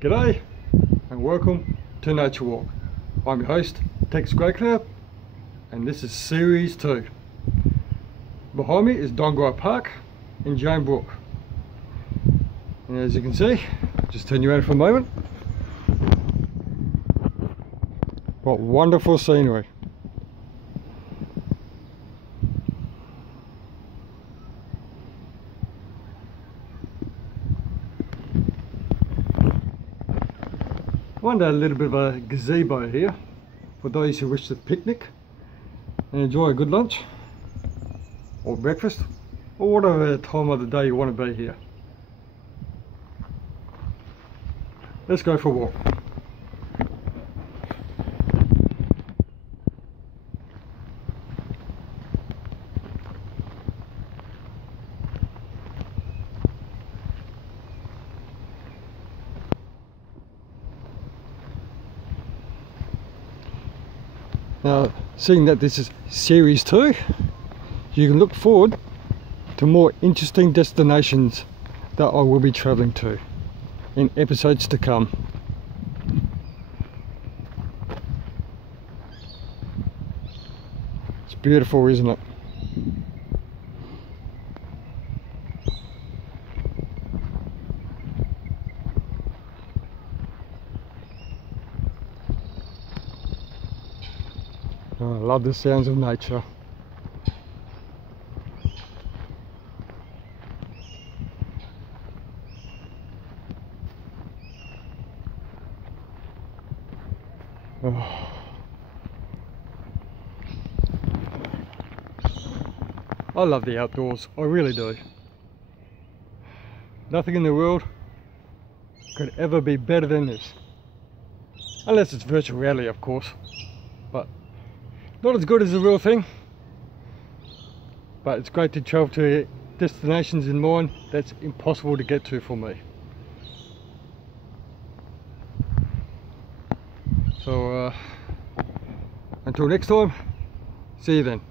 G'day and welcome to Nature Walk. I'm your host, Greycloud, and this is Series 2. Behind me is Dongara Park in Brook. And as you can see, just turn you around for a moment. What wonderful scenery. One a little bit of a gazebo here for those who wish to picnic and enjoy a good lunch or breakfast or whatever time of the day you want to be here. Let's go for a walk. Now, seeing that this is Series 2, you can look forward to more interesting destinations that I will be travelling to in episodes to come. It's beautiful, isn't it? Oh, I love the sounds of nature. Oh. I love the outdoors, I really do. Nothing in the world could ever be better than this. Unless it's virtual reality, of course. But not as good as the real thing, but it's great to travel to destinations in mind that's impossible to get to for me. So until next time, see you then.